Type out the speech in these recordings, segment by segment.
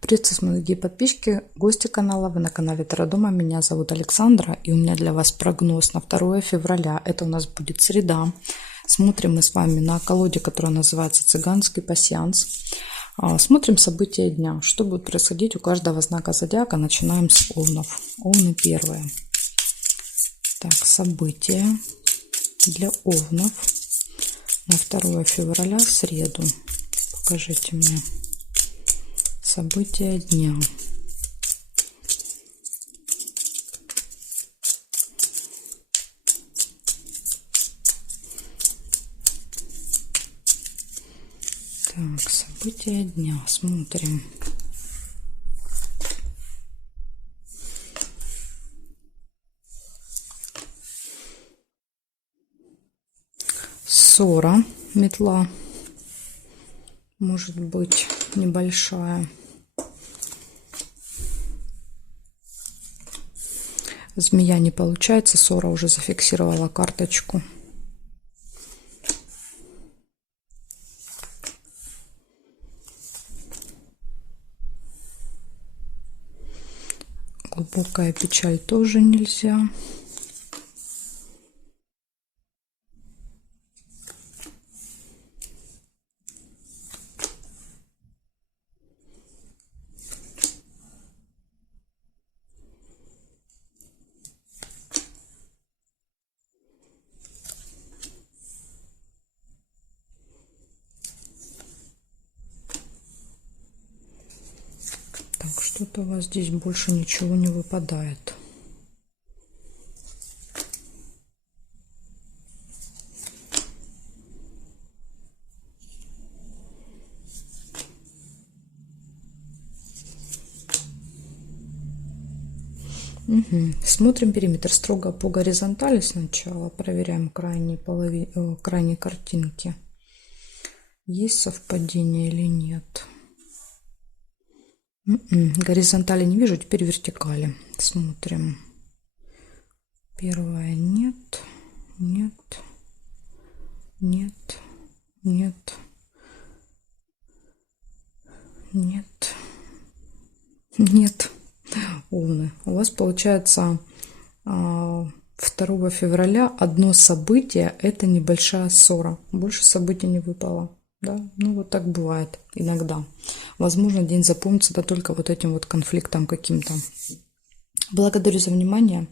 Приветствую, мои дорогие подписчики, гости канала. Вы на канале Таро Дома. Меня зовут Александра, и у меня для вас прогноз на 2 февраля. Это у нас будет среда. Смотрим мы с вами на колоде, которая называется «Цыганский пасьянс». Смотрим события дня. Что будет происходить у каждого знака зодиака. Начинаем с овнов. Овны первые. Так, события для овнов на 2 февраля, среду. Покажите мне события дня. Так, события дня. Смотрим. Ссора, метла. Может быть небольшая. Змея не получается, ссора уже зафиксировала карточку. Глубокая печаль тоже нельзя. Так, что-то у вас здесь больше ничего не выпадает. Смотрим периметр строго по горизонтали сначала. Проверяем крайние картинки. Есть совпадение или нет. Горизонтали не вижу, теперь вертикали. Смотрим. Первая нет, нет, нет, нет, нет, нет. Овны. У вас получается 2 февраля одно событие, это небольшая ссора. Больше событий не выпало. Да? Ну вот так бывает иногда. Возможно, день запомнится да только вот этим вот конфликтом каким-то. Благодарю за внимание.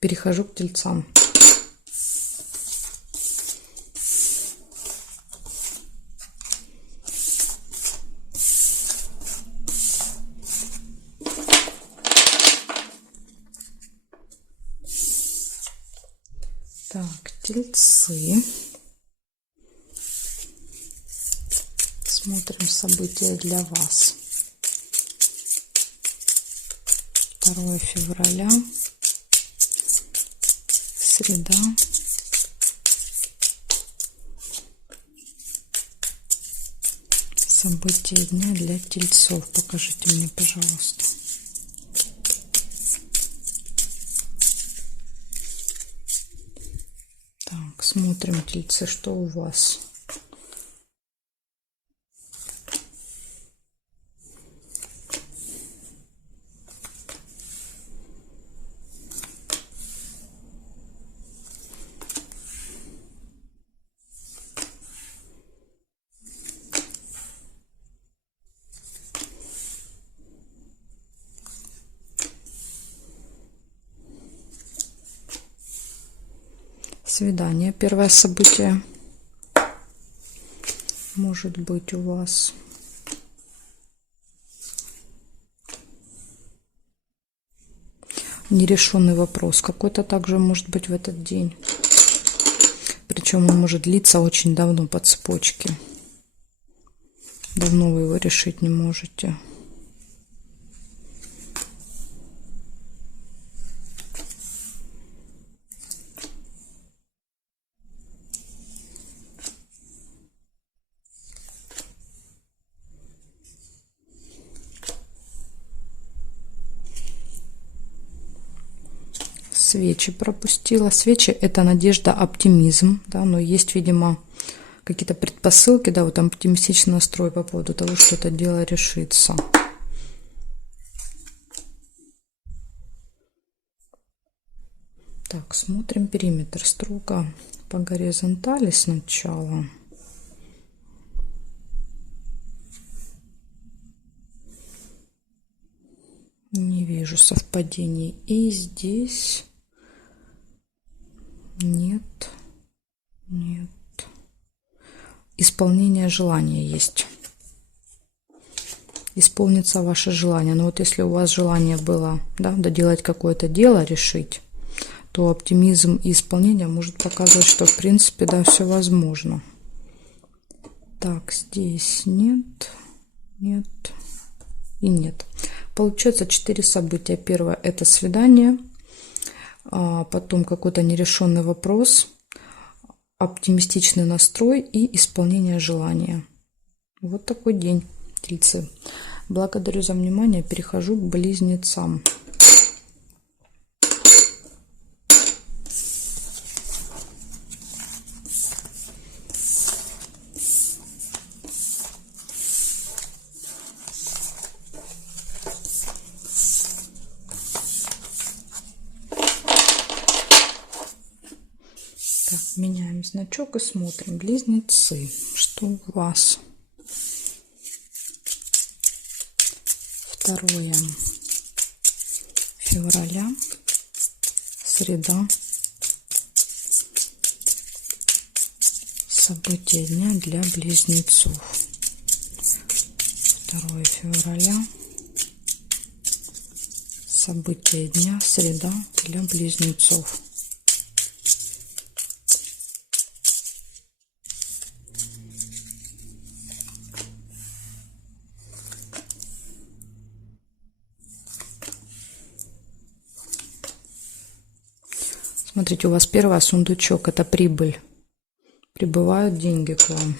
Перехожу к тельцам. Так, тельцы. Смотрим события для вас. 2 февраля. Среда. События дня для тельцов. Покажите мне, пожалуйста. Так, смотрим, тельцы, что у вас. Свидание, первое событие может быть у вас. Нерешенный вопрос какой-то также может быть в этот день. Причем он может длиться очень давно по цепочке. Давно вы его решить не можете. Свечи пропустила. Свечи — это надежда, оптимизм, да, но есть, видимо, какие-то предпосылки, да, вот там оптимистичный настрой по поводу того, что это дело решится. Так, смотрим периметр строго по горизонтали сначала. Не вижу совпадений. И здесь нет. Исполнение желания есть. Исполнится ваше желание. Но вот если у вас желание было, да, доделать какое-то дело, решить, то оптимизм и исполнение может показывать, что в принципе, да, все возможно. Так, здесь нет и нет. Получается 4 события. Первое — это свидание, потом какой-то нерешенный вопрос, оптимистичный настрой и исполнение желания. Вот такой день, тельцы. Благодарю за внимание. Перехожу к близнецам. Так, меняем значок и смотрим. Близнецы, что у вас? 2 февраля, среда. События дня для близнецов. 2 февраля. События дня, среда для близнецов. Смотрите, у вас первый сундучок — это прибыль. Прибывают деньги к вам.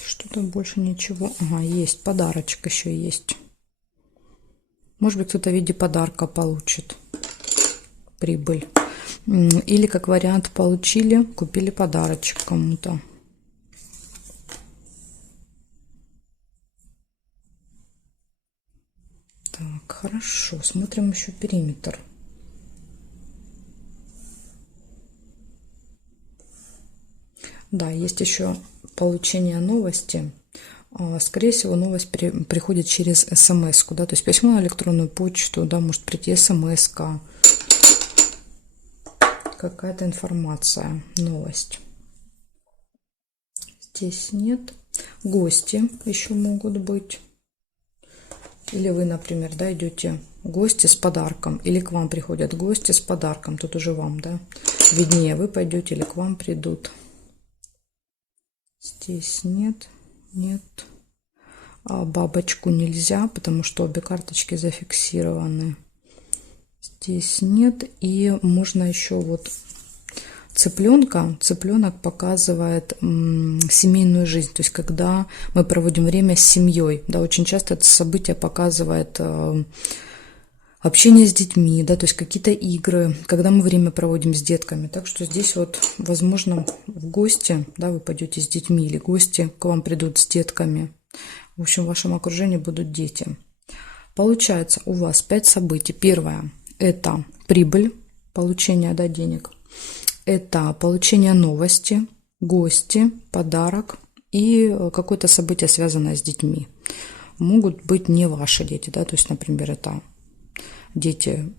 Что-то больше ничего. Ага, есть подарочек еще есть. Может быть, кто-то в виде подарка получит прибыль. Или, как вариант, получили, купили подарочек кому-то. Так, хорошо. Смотрим еще периметр. Да, есть еще получение новости. Скорее всего, новость приходит через смс-ку, да, то есть письмо на электронную почту, да, может прийти смс-ка, какая-то информация, новость. Здесь нет. Гости еще могут быть. Или вы, например, да, идете гости с подарком, или к вам приходят гости с подарком, тут уже вам, да, виднее, вы пойдете или к вам придут. Здесь нет. Бабочку нельзя, потому что обе карточки зафиксированы. Здесь нет. И можно еще вот цыпленка. Цыпленок показывает семейную жизнь. То есть когда мы проводим время с семьей. Да, очень часто это событие показывает общение с детьми, да, то есть какие-то игры, когда мы время проводим с детками. Так что здесь вот, возможно, в гости, да, вы пойдете с детьми, или гости к вам придут с детками. В общем, в вашем окружении будут дети. Получается, у вас 5 событий. Первое — это прибыль, получение, да, денег. Это получение новости, гости, подарок и какое-то событие, связанное с детьми. Могут быть не ваши дети, да, то есть, например, это дети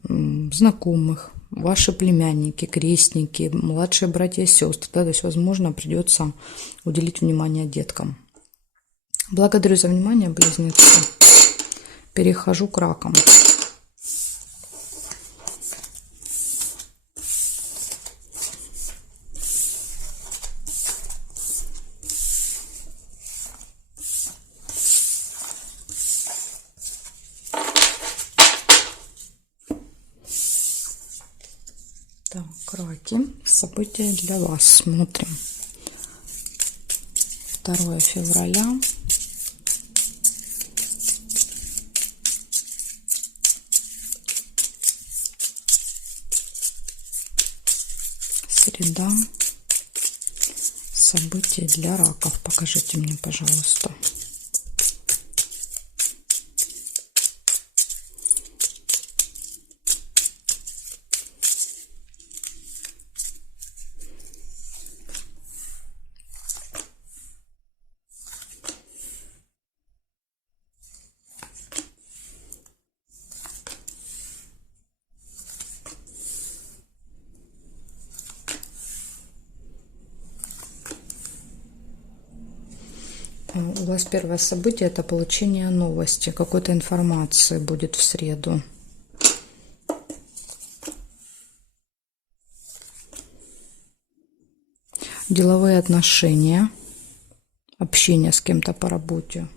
знакомых, ваши племянники, крестники, младшие братья и сестры. Да, то есть, возможно, придется уделить внимание деткам. Благодарю за внимание, близнецы. перехожу к ракам. Так, раки. События для вас. Смотрим. 2 февраля. Среда. События для раков. Покажите мне, пожалуйста. У вас первое событие — это получение новости, какой-то информации будет в среду. Деловые отношения, общение с кем-то по работе,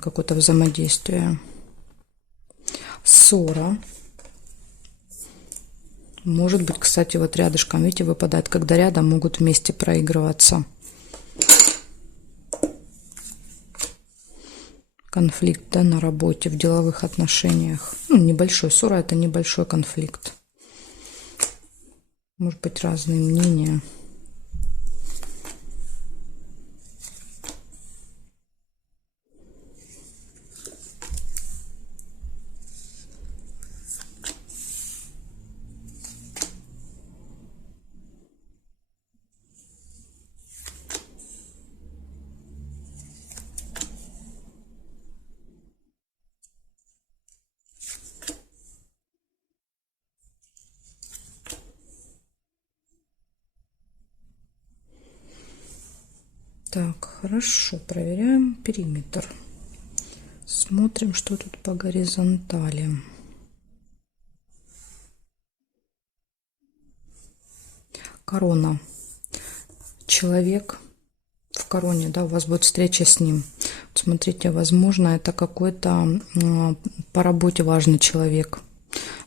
какое-то взаимодействие. Ссора. Может быть, кстати, вот рядышком, видите, выпадает, когда рядом могут вместе проигрываться. Конфликт, да, на работе, в деловых отношениях. Небольшой. Ссора — это небольшой конфликт. Может быть, разные мнения. Так, хорошо, проверяем периметр. Смотрим, что тут по горизонтали. Корона. Человек в короне, да, у вас будет встреча с ним. Смотрите, возможно, это какой-то по работе важный человек.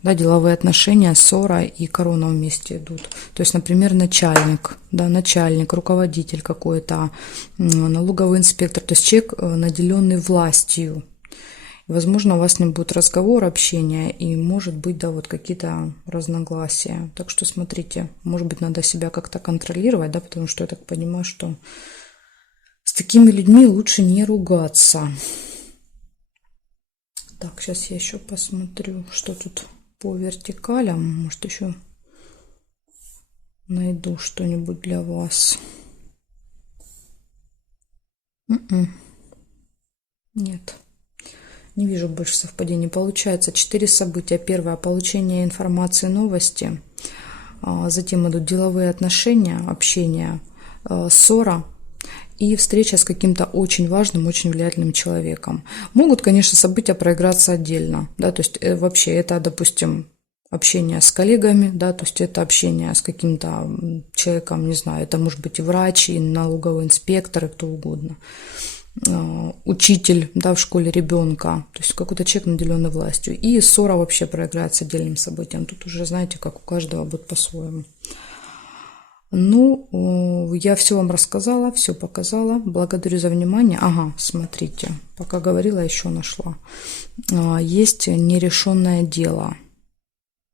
Да, деловые отношения, ссора и корона вместе идут. То есть, например, начальник, да, начальник, руководитель какой-то, налоговый инспектор, то есть человек, наделенный властью. Возможно, у вас с ним будет разговор, общение, и может быть, да, вот какие-то разногласия. Так что смотрите, может быть, надо себя как-то контролировать, да, потому что я так понимаю, что с такими людьми лучше не ругаться. Так, сейчас я еще посмотрю, что тут по вертикалям. Может, еще найду что-нибудь для вас. Нет, не вижу больше совпадений. Получается 4 события. Первое — получение информации, новости. Затем идут деловые отношения, общение, ссора и встреча с каким-то очень важным, очень влиятельным человеком. Могут, конечно, события проиграться отдельно, да, то есть вообще это, допустим, общение с коллегами, да, то есть это общение с каким-то человеком, не знаю, это может быть и врач, и налоговый инспектор, и кто угодно, учитель, да, в школе ребенка, то есть какой-то человек, наделенный властью. И ссора вообще проиграется отдельным событием. Тут уже, знаете, как у каждого будет по-своему. Ну, я все вам рассказала, все показала. Благодарю за внимание. Ага, смотрите, пока говорила, еще нашла. Есть нерешенное дело.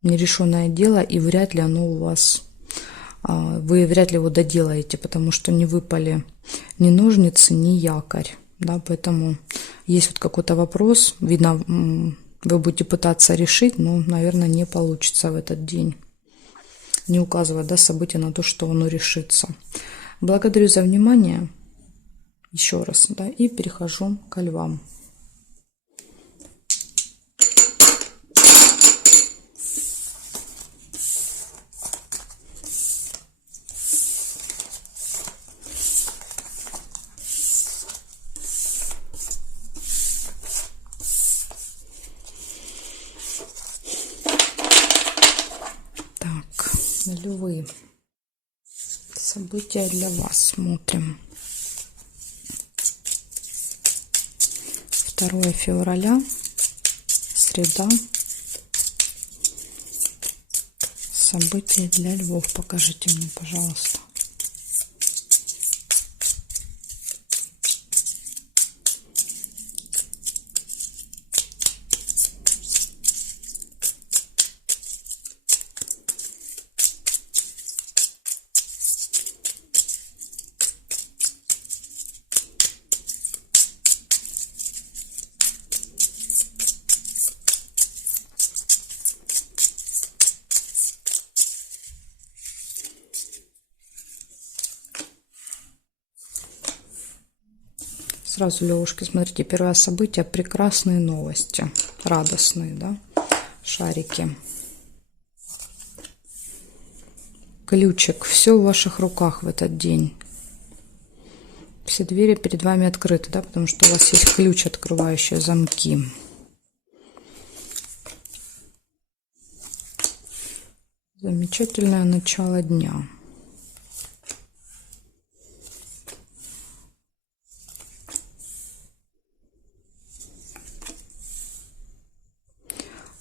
Нерешенное дело, и вряд ли оно у вас... Вы вряд ли его доделаете, потому что не выпали ни ножницы, ни якорь. Да, поэтому есть вот какой-то вопрос. Видно, вы будете пытаться решить, но, наверное, не получится в этот день. Не указывает, да, события на то, что оно решится. Благодарю за внимание еще раз, да, и перехожу ко львам. События для вас смотрим. 2 февраля, среда. События для львов покажите мне, пожалуйста. Сразу, Левушки, смотрите, первое событие, прекрасные новости, радостные, да, шарики. Ключик, все в ваших руках в этот день. Все двери перед вами открыты, да, потому что у вас есть ключ, открывающий замки. Замечательное начало дня.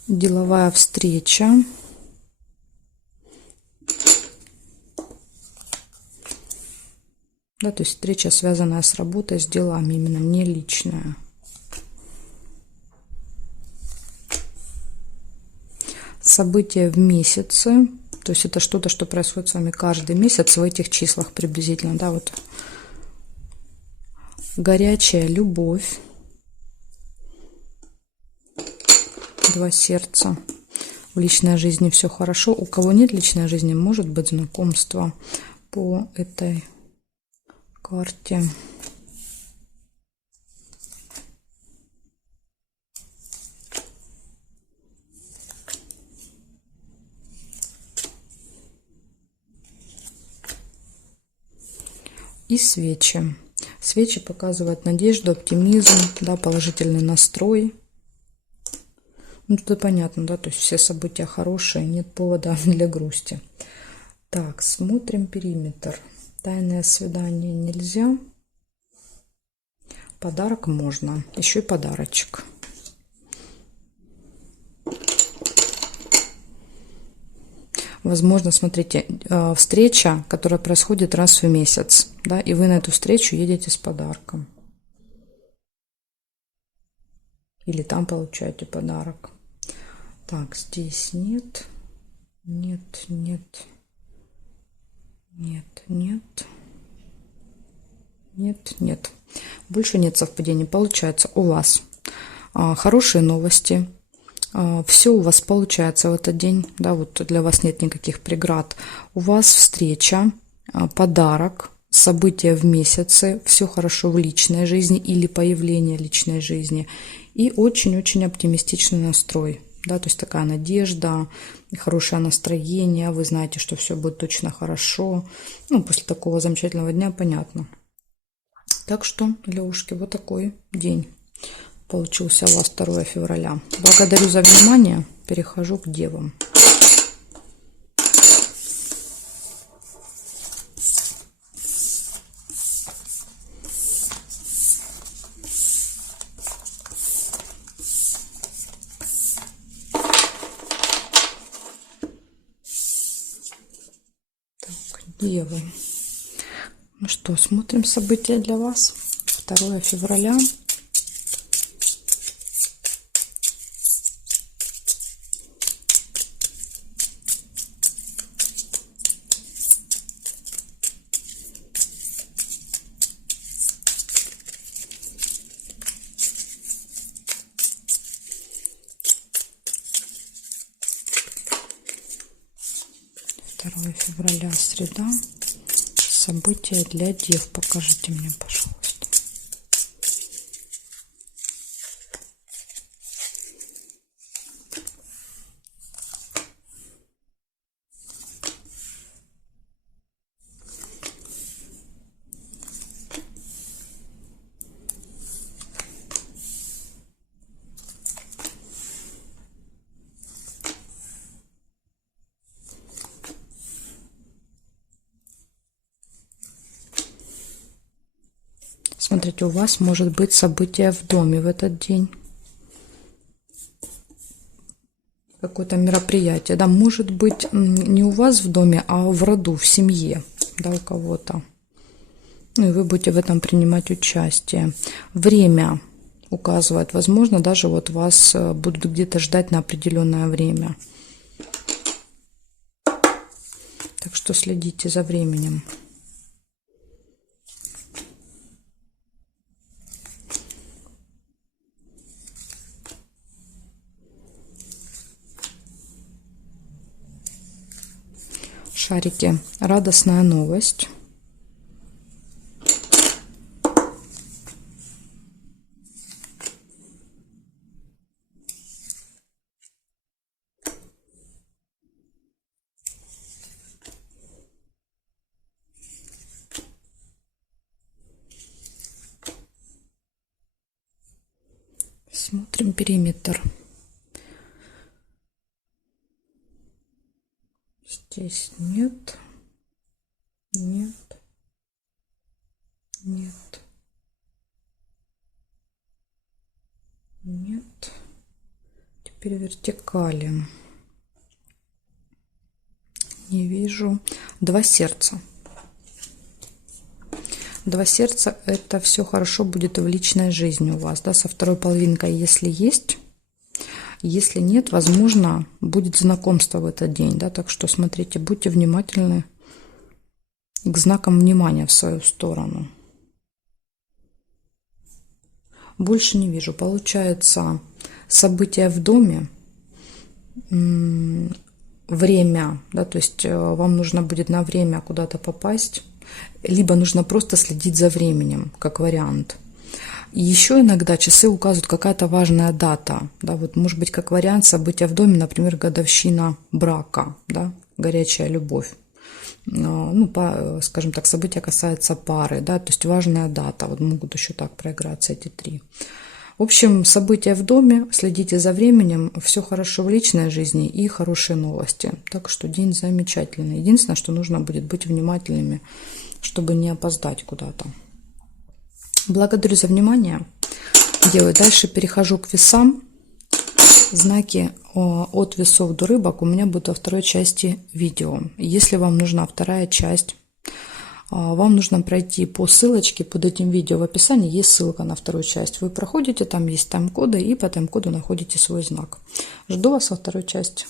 Деловая встреча. Да, то есть встреча, связанная с работой, с делами, именно не личная. События в месяце. То есть это что-то, что происходит с вами каждый месяц в этих числах приблизительно. Да, вот. Горячая любовь. 2 сердца. В личной жизни все хорошо. У кого нет личной жизни, может быть знакомство по этой карте. И свечи. Свечи показывают надежду, оптимизм, да, положительный настрой. Ну, тут понятно, да, то есть все события хорошие, нет повода для грусти. Так, смотрим периметр. Тайное свидание нельзя. Подарок можно. Еще и подарочек. Возможно, смотрите, встреча, которая происходит раз в месяц, да, и вы на эту встречу едете с подарком. Или там получаете подарок. Так, здесь нет. Нет, нет. Нет, нет. Нет, нет. Больше нет совпадений. Получается, у вас хорошие новости. Все у вас получается в этот день. Да, вот для вас нет никаких преград. У вас встреча, подарок, события в месяце. Все хорошо в личной жизни или появление личной жизни. И очень-очень оптимистичный настрой. Да, то есть такая надежда, хорошее настроение, вы знаете, что все будет точно хорошо. Ну, после такого замечательного дня, понятно. Так что, Левушки, вот такой день получился у вас 2 февраля. Благодарю за внимание. Перехожу к девам. Девы. Ну что, смотрим события для вас. 2 февраля. Февраля, среда. События для дев. Покажите мне, пожалуйста. Смотрите, у вас может быть событие в доме в этот день. Какое-то мероприятие. Да, может быть не у вас в доме, а в роду, в семье, да, у кого-то. Ну и вы будете в этом принимать участие. Время указывает, возможно, даже вот вас будут где-то ждать на определенное время. Так что следите за временем. Шарики. Радостная новость. Смотрим периметр. Здесь нет, нет, нет, нет. Теперь вертикали. Не вижу. Два сердца. Два сердца — это все хорошо будет в личной жизни у вас, да, со второй половинкой, если есть. Если нет, возможно, будет знакомство в этот день, да, так что смотрите, будьте внимательны к знакам внимания в свою сторону. Больше не вижу. Получается, события в доме, время, да, то есть вам нужно будет на время куда-то попасть, либо нужно просто следить за временем, как вариант. И еще иногда часы указывают какая-то важная дата, да, вот может быть как вариант события в доме, например, годовщина брака, да, горячая любовь. Ну, скажем так, события касаются пары, да, то есть важная дата, вот могут еще так проиграться эти три. В общем, события в доме, следите за временем, все хорошо в личной жизни и хорошие новости. Так что день замечательный. Единственное, что нужно будет быть внимательными, чтобы не опоздать куда-то. Благодарю за внимание. Дальше перехожу к весам. Знаки от весов до рыбок у меня будут во второй части видео. Если вам нужна вторая часть, вам нужно пройти по ссылочке под этим видео. В описании есть ссылка на вторую часть. Вы проходите, там есть тайм-коды, и по тайм-коду находите свой знак. Жду вас во второй части.